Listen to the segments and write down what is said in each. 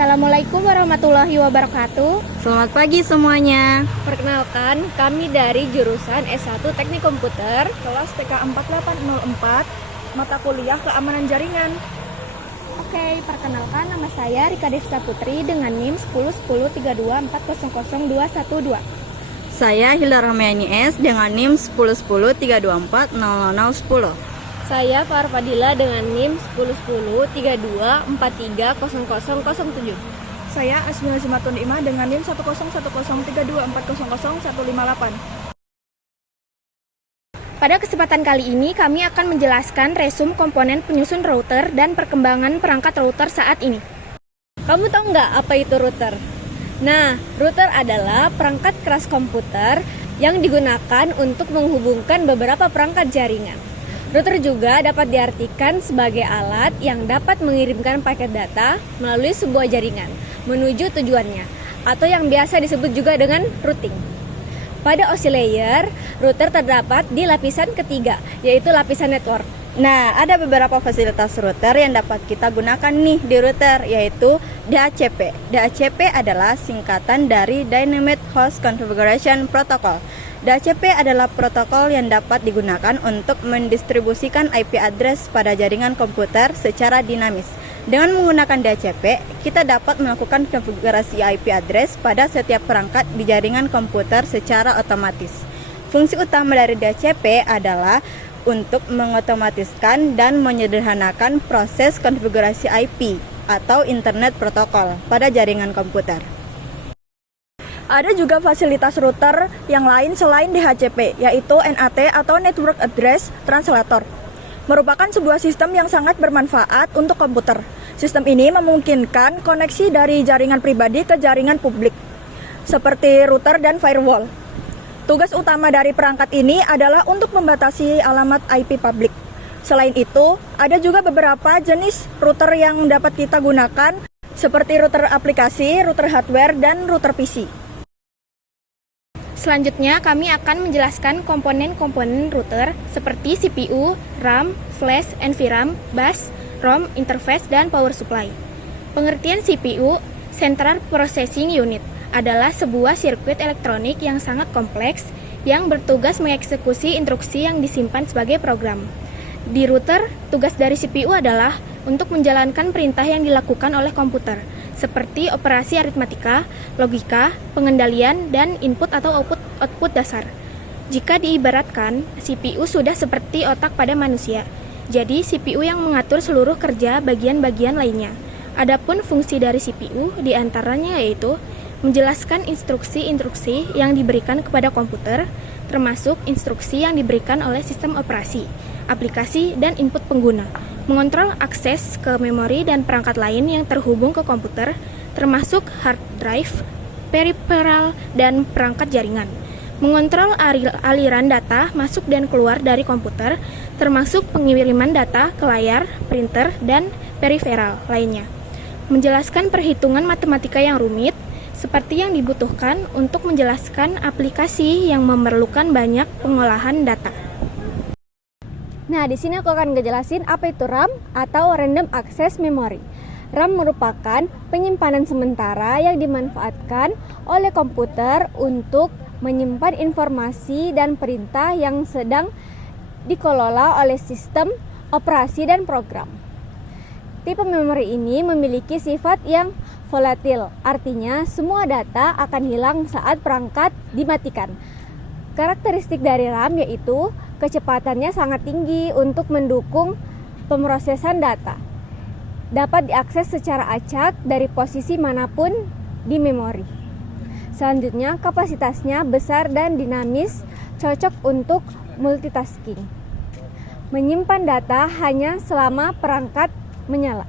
Assalamualaikum warahmatullahi wabarakatuh. Selamat pagi semuanya. Perkenalkan, kami dari jurusan S1 Teknik Komputer, kelas TK 4804, mata kuliah Keamanan Jaringan. Oke, perkenalkan nama saya Rika Devsa Putri dengan NIM 101032400212. Saya Hilda Rahmayani S dengan NIM 101032400010. Saya Far Fadila dengan NIM 101032430007. Saya Asmila Zimatun Ima dengan NIM 101032400158. Pada kesempatan kali ini kami akan menjelaskan resum komponen penyusun router dan perkembangan perangkat router saat ini. Kamu tahu nggak apa itu router? Nah, router adalah perangkat keras komputer yang digunakan untuk menghubungkan beberapa perangkat jaringan. Router juga dapat diartikan sebagai alat yang dapat mengirimkan paket data melalui sebuah jaringan menuju tujuannya, atau yang biasa disebut juga dengan routing. Pada OSI layer, router terdapat di lapisan ketiga, yaitu lapisan network. Nah, ada beberapa fasilitas router yang dapat kita gunakan nih di router, yaitu DHCP. DHCP adalah singkatan dari Dynamic Host Configuration Protocol. DHCP adalah protokol yang dapat digunakan untuk mendistribusikan IP address pada jaringan komputer secara dinamis. Dengan menggunakan DHCP, kita dapat melakukan konfigurasi IP address pada setiap perangkat di jaringan komputer secara otomatis. Fungsi utama dari DHCP adalah untuk mengotomatiskan dan menyederhanakan proses konfigurasi IP atau Internet Protocol pada jaringan komputer. Ada juga fasilitas router yang lain selain DHCP, yaitu NAT atau Network Address Translator. Merupakan sebuah sistem yang sangat bermanfaat untuk komputer. Sistem ini memungkinkan koneksi dari jaringan pribadi ke jaringan publik, seperti router dan firewall. Tugas utama dari perangkat ini adalah untuk membatasi alamat IP publik. Selain itu, ada juga beberapa jenis router yang dapat kita gunakan, seperti router aplikasi, router hardware, dan router PC. Selanjutnya, kami akan menjelaskan komponen-komponen router seperti CPU, RAM, flash, NVRAM, bus, ROM, interface, dan power supply. Pengertian CPU, Central Processing Unit, adalah sebuah sirkuit elektronik yang sangat kompleks yang bertugas mengeksekusi instruksi yang disimpan sebagai program. Di router, tugas dari CPU adalah untuk menjalankan perintah yang dilakukan oleh komputer, seperti operasi aritmatika, logika, pengendalian, dan input atau output dasar. Jika diibaratkan, CPU sudah seperti otak pada manusia. Jadi, CPU yang mengatur seluruh kerja bagian-bagian lainnya. Adapun fungsi dari CPU diantaranya yaitu menjelaskan instruksi-instruksi yang diberikan kepada komputer, termasuk instruksi yang diberikan oleh sistem operasi, aplikasi, dan input pengguna, mengontrol akses ke memori dan perangkat lain yang terhubung ke komputer, termasuk hard drive, peripheral, dan perangkat jaringan, mengontrol aliran data masuk dan keluar dari komputer, termasuk pengiriman data ke layar, printer, dan peripheral lainnya, menjelaskan perhitungan matematika yang rumit, seperti yang dibutuhkan untuk menjelaskan aplikasi yang memerlukan banyak pengolahan data. Nah, di sini aku akan ngejelasin apa itu RAM atau Random Access Memory. RAM merupakan penyimpanan sementara yang dimanfaatkan oleh komputer untuk menyimpan informasi dan perintah yang sedang dikelola oleh sistem operasi dan program. Tipe memori ini memiliki sifat yang volatil, artinya semua data akan hilang saat perangkat dimatikan. Karakteristik dari RAM yaitu kecepatannya sangat tinggi untuk mendukung pemrosesan data. Dapat diakses secara acak dari posisi manapun di memori. Selanjutnya, kapasitasnya besar dan dinamis, cocok untuk multitasking. Menyimpan data hanya selama perangkat menyala.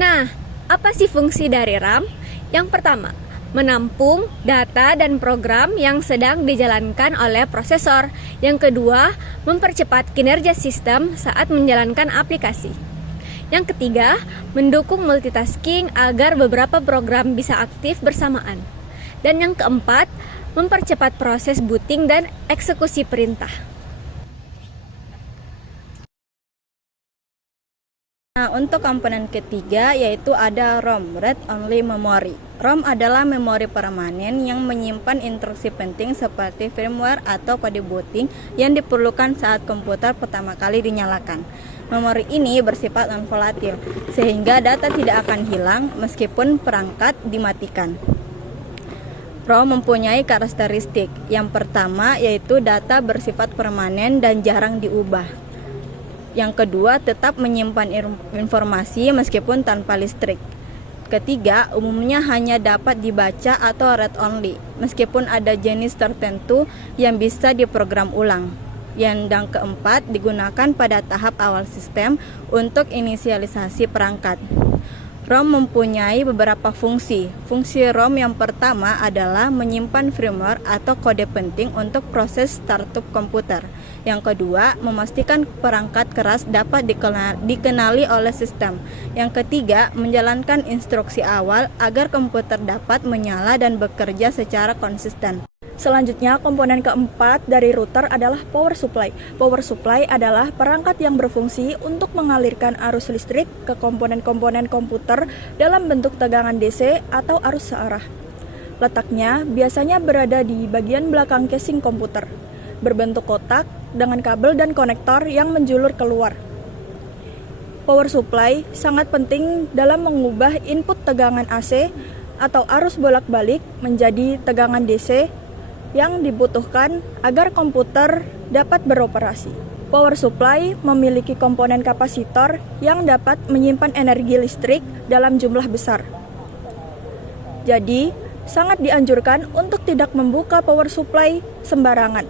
Nah, apa sih fungsi dari RAM? Yang pertama, menampung data dan program yang sedang dijalankan oleh prosesor. Yang kedua, mempercepat kinerja sistem saat menjalankan aplikasi. Yang ketiga, mendukung multitasking agar beberapa program bisa aktif bersamaan. Dan yang keempat, mempercepat proses booting dan eksekusi perintah. Nah, untuk komponen ketiga yaitu ada ROM, Read Only Memory. ROM adalah memori permanen yang menyimpan instruksi penting seperti firmware atau kode booting yang diperlukan saat komputer pertama kali dinyalakan. Memori ini bersifat non-volatil, sehingga data tidak akan hilang meskipun perangkat dimatikan. ROM mempunyai karakteristik. Yang pertama yaitu data bersifat permanen dan jarang diubah. Yang kedua, tetap menyimpan informasi meskipun tanpa listrik. Ketiga, umumnya hanya dapat dibaca atau read only, meskipun ada jenis tertentu yang bisa diprogram ulang. Yang keempat, digunakan pada tahap awal sistem untuk inisialisasi perangkat. ROM mempunyai beberapa fungsi. Fungsi ROM yang pertama adalah menyimpan firmware atau kode penting untuk proses startup komputer. Yang kedua, memastikan perangkat keras dapat dikenali oleh sistem. Yang ketiga, menjalankan instruksi awal agar komputer dapat menyala dan bekerja secara konsisten. Selanjutnya, komponen keempat dari router adalah power supply. Power supply adalah perangkat yang berfungsi untuk mengalirkan arus listrik ke komponen-komponen komputer dalam bentuk tegangan DC atau arus searah. Letaknya biasanya berada di bagian belakang casing komputer, berbentuk kotak dengan kabel dan konektor yang menjulur keluar. Power supply sangat penting dalam mengubah input tegangan AC atau arus bolak-balik menjadi tegangan DC yang dibutuhkan agar komputer dapat beroperasi. Power supply memiliki komponen kapasitor yang dapat menyimpan energi listrik dalam jumlah besar. Jadi, sangat dianjurkan untuk tidak membuka power supply sembarangan.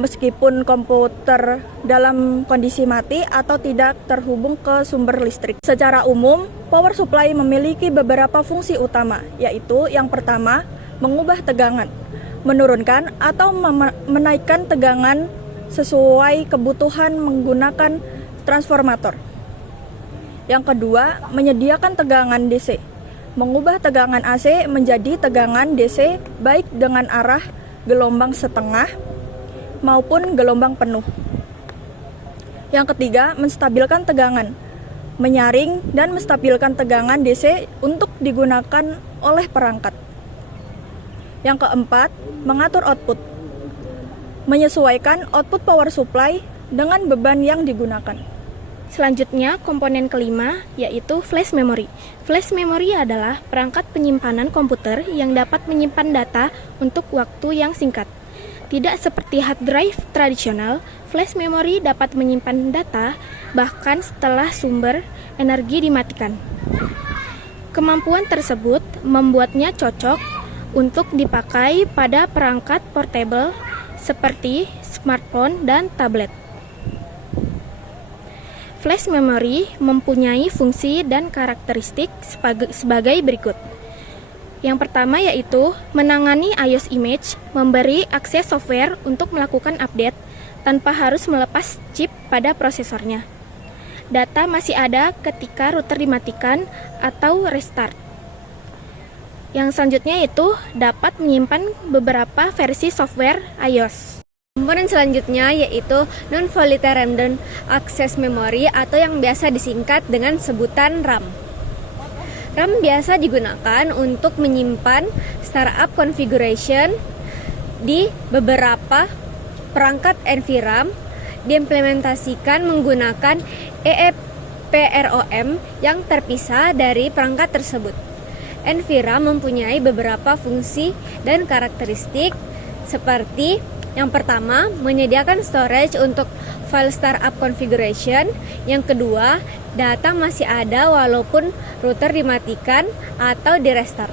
Meskipun komputer dalam kondisi mati atau tidak terhubung ke sumber listrik. Secara umum, power supply memiliki beberapa fungsi utama, yaitu yang pertama, mengubah tegangan, menurunkan atau menaikkan tegangan sesuai kebutuhan menggunakan transformator. Yang kedua, menyediakan tegangan DC, mengubah tegangan AC menjadi tegangan DC baik dengan arah gelombang setengah maupun gelombang penuh. Yang ketiga, menstabilkan tegangan, menyaring dan menstabilkan tegangan DC untuk digunakan oleh perangkat. Yang keempat, mengatur output, menyesuaikan output power supply dengan beban yang digunakan. Selanjutnya, komponen kelima yaitu flash memory. Flash memory adalah perangkat penyimpanan komputer yang dapat menyimpan data untuk waktu yang singkat. Tidak seperti hard drive tradisional, flash memory dapat menyimpan data bahkan setelah sumber energi dimatikan. Kemampuan tersebut membuatnya cocok untuk dipakai pada perangkat portable seperti smartphone dan tablet. Flash memory mempunyai fungsi dan karakteristik sebagai berikut. Yang pertama yaitu menangani iOS image, memberi akses software untuk melakukan update tanpa harus melepas chip pada prosesornya. Data masih ada ketika router dimatikan atau restart. Yang selanjutnya itu dapat menyimpan beberapa versi software iOS. Komponen selanjutnya yaitu Non-Volatile Random Access Memory atau yang biasa disingkat dengan sebutan RAM. RAM biasa digunakan untuk menyimpan startup configuration di beberapa perangkat NVRAM, diimplementasikan menggunakan EEPROM yang terpisah dari perangkat tersebut. NVRAM mempunyai beberapa fungsi dan karakteristik seperti yang pertama, menyediakan storage untuk file startup configuration. Yang kedua, data masih ada walaupun router dimatikan atau direstart.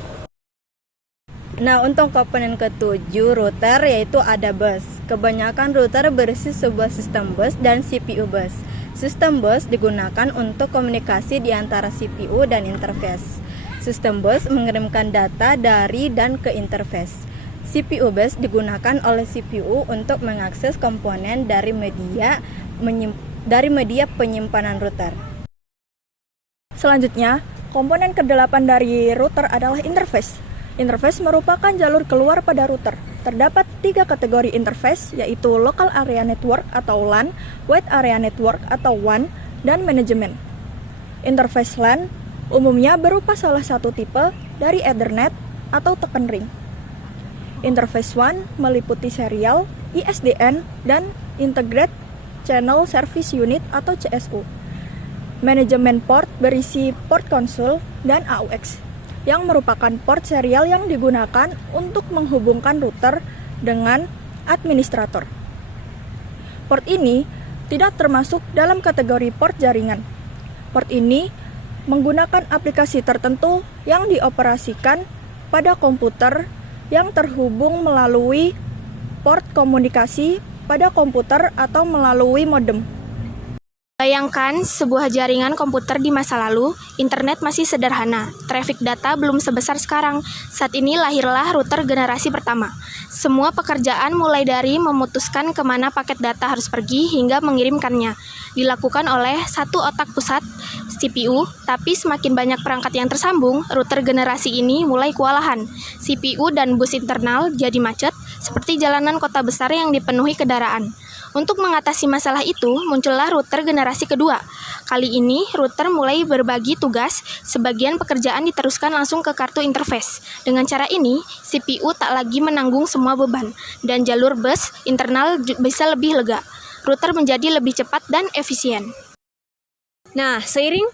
Nah, untuk komponen ketujuh router yaitu ada bus. Kebanyakan router berisi sebuah sistem bus dan CPU bus. Sistem bus digunakan untuk komunikasi di antara CPU dan interface. Sistem bus mengirimkan data dari dan ke interface. CPU bus digunakan oleh CPU untuk mengakses komponen dari media penyimpanan router. Selanjutnya, komponen ke-8 dari router adalah interface. Interface merupakan jalur keluar pada router. Terdapat 3 kategori interface, yaitu Local Area Network atau LAN, Wide Area Network atau WAN, dan Manajemen. Interface LAN umumnya berupa salah satu tipe dari Ethernet atau token ring. Interface WAN meliputi serial, ISDN, dan Integrated Channel Service Unit atau CSU. Manajemen port berisi port console dan AUX, yang merupakan port serial yang digunakan untuk menghubungkan router dengan administrator. Port ini tidak termasuk dalam kategori port jaringan. Port ini menggunakan aplikasi tertentu yang dioperasikan pada komputer yang terhubung melalui port komunikasi pada komputer atau melalui modem. Bayangkan sebuah jaringan komputer di masa lalu, internet masih sederhana, traffic data belum sebesar sekarang. Saat ini lahirlah router generasi pertama. Semua pekerjaan mulai dari memutuskan kemana paket data harus pergi hingga mengirimkannya, dilakukan oleh satu otak pusat, CPU, tapi semakin banyak perangkat yang tersambung, router generasi ini mulai kewalahan. CPU dan bus internal jadi macet, seperti jalanan kota besar yang dipenuhi kendaraan. Untuk mengatasi masalah itu, muncullah router generasi kedua. Kali ini, router mulai berbagi tugas, sebagian pekerjaan diteruskan langsung ke kartu interface. Dengan cara ini, CPU tak lagi menanggung semua beban, dan jalur bus internal bisa lebih lega. Router menjadi lebih cepat dan efisien. Nah, seiring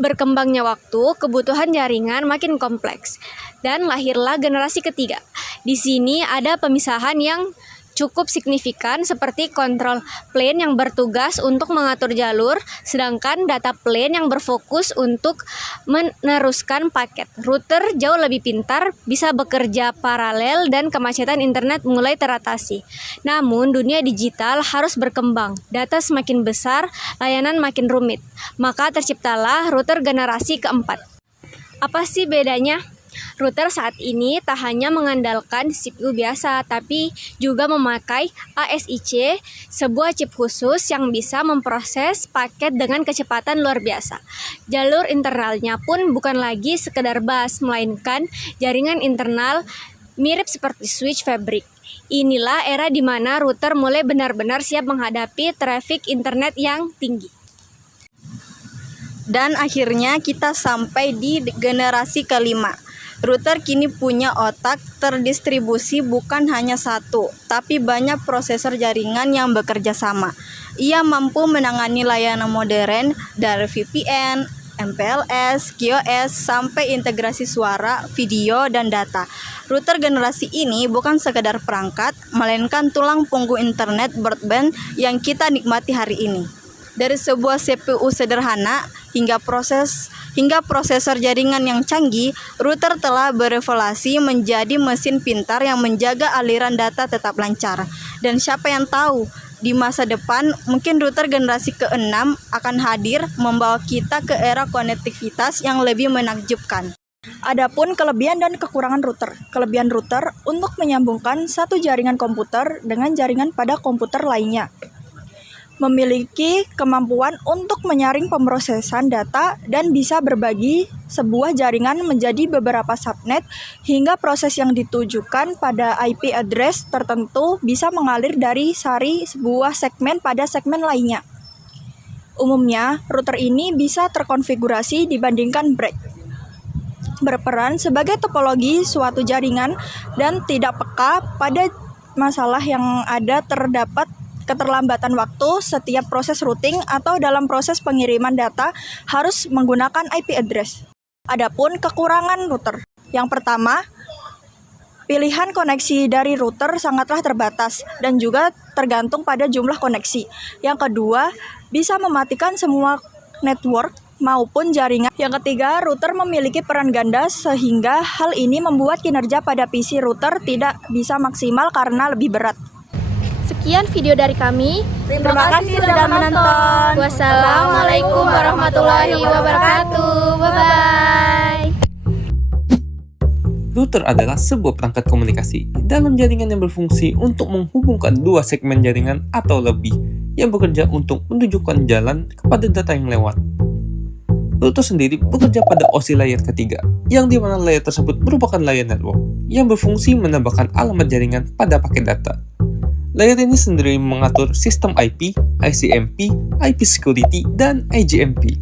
berkembangnya waktu, kebutuhan jaringan makin kompleks, dan lahirlah generasi ketiga. Di sini ada pemisahan yang cukup signifikan seperti control plane yang bertugas untuk mengatur jalur, sedangkan data plane yang berfokus untuk meneruskan paket. Router jauh lebih pintar, bisa bekerja paralel dan kemacetan internet mulai teratasi. Namun dunia digital harus berkembang, data semakin besar, layanan makin rumit. Maka terciptalah router generasi keempat. Apa sih bedanya? Router saat ini tak hanya mengandalkan CPU biasa, tapi juga memakai ASIC, sebuah chip khusus yang bisa memproses paket dengan kecepatan luar biasa. Jalur internalnya pun bukan lagi sekedar bus, melainkan jaringan internal mirip seperti switch fabric. Inilah era di mana router mulai benar-benar siap menghadapi traffic internet yang tinggi. Dan akhirnya kita sampai di generasi kelima. Router kini punya otak terdistribusi bukan hanya satu, tapi banyak prosesor jaringan yang bekerja sama. Ia mampu menangani layanan modern dari VPN, MPLS, QoS, sampai integrasi suara, video, dan data. Router generasi ini bukan sekedar perangkat, melainkan tulang punggung internet broadband yang kita nikmati hari ini. Dari sebuah CPU sederhana hingga prosesor jaringan yang canggih, router telah berevolusi menjadi mesin pintar yang menjaga aliran data tetap lancar. Dan siapa yang tahu, di masa depan mungkin router generasi ke-6 akan hadir membawa kita ke era konektivitas yang lebih menakjubkan. Adapun kelebihan dan kekurangan router. Kelebihan router untuk menyambungkan satu jaringan komputer dengan jaringan pada komputer lainnya. Memiliki kemampuan untuk menyaring pemrosesan data dan bisa berbagi sebuah jaringan menjadi beberapa subnet hingga proses yang ditujukan pada IP address tertentu bisa mengalir dari sari sebuah segmen pada segmen lainnya. Umumnya, router ini bisa terkonfigurasi dibandingkan break. Berperan sebagai topologi suatu jaringan dan tidak peka pada masalah yang ada terdapat keterlambatan waktu setiap proses routing atau dalam proses pengiriman data harus menggunakan IP address. Adapun kekurangan router. Yang pertama, pilihan koneksi dari router sangatlah terbatas dan juga tergantung pada jumlah koneksi. Yang kedua, bisa mematikan semua network maupun jaringan. Yang ketiga, router memiliki peran ganda sehingga hal ini membuat kinerja pada PC router tidak bisa maksimal karena lebih berat. Sekian video dari kami. Terima kasih sudah menonton. Wassalamualaikum warahmatullahi wabarakatuh. Bye-bye. Router adalah sebuah perangkat komunikasi dalam jaringan yang berfungsi untuk menghubungkan dua segmen jaringan atau lebih yang bekerja untuk menunjukkan jalan kepada data yang lewat. Router sendiri bekerja pada OSI layer ketiga, yang di mana layer tersebut merupakan layer network yang berfungsi menambahkan alamat jaringan pada paket data. Layer ini sendiri mengatur sistem IP, ICMP, IP security, dan IGMP.